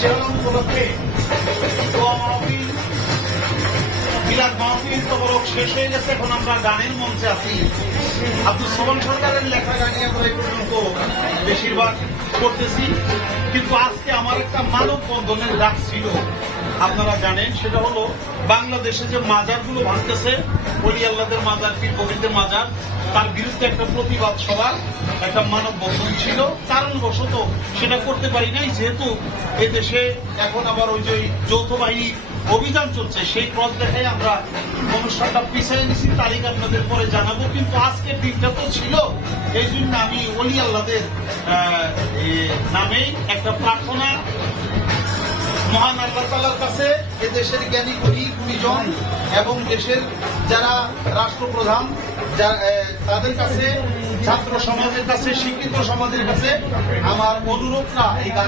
চেহারা উপলক্ষে মিলাদ মাহফিল তবরক শেষ হয়ে গেছে। এখন আমরা গানের মঞ্চে আছি। আব্দুল সোবহান সরকারের লেখা গানই আমরা এই পর্যন্ত বেশিরভাগ করতেছি, কিন্তু আজকে আমার একটা মানববন্ধনের ডাক ছিল। আপনারা জানেন, সেটা হলো বাংলাদেশে যে মাজারগুলো ভাঙতেছে, ওলি আল্লাহদের মাজার, পীর ফকিরদের মাজার, তার বিরুদ্ধে একটা প্রতিবাদ সভা, একটা মানববন্ধন ছিল। কারণবশত সেটা করতে পারি নাই, যেহেতু এদেশে এখন আবার ওই যে যৌথ বাহিনী অভিযান চলছে, সেই পথ দেখাই আমরা অনুষ্ঠানটা পিছিয়ে নিছি। তারিখ আপনাদের পরে জানাবো, কিন্তু আজকের দিনটা তো ছিল, এই জন্য আমি ওলি আল্লাহদের নামেই একটা প্রার্থনা মহান আল্লাহ তাআলার কাছে, এদেশের জ্ঞানী গুণীজন এবং দেশের যারা রাষ্ট্রপ্রধান তাদের কাছে, ছাত্র সমাজের কাছে, শিক্ষিত সমাজের কাছে আমার অনুরোধটা এই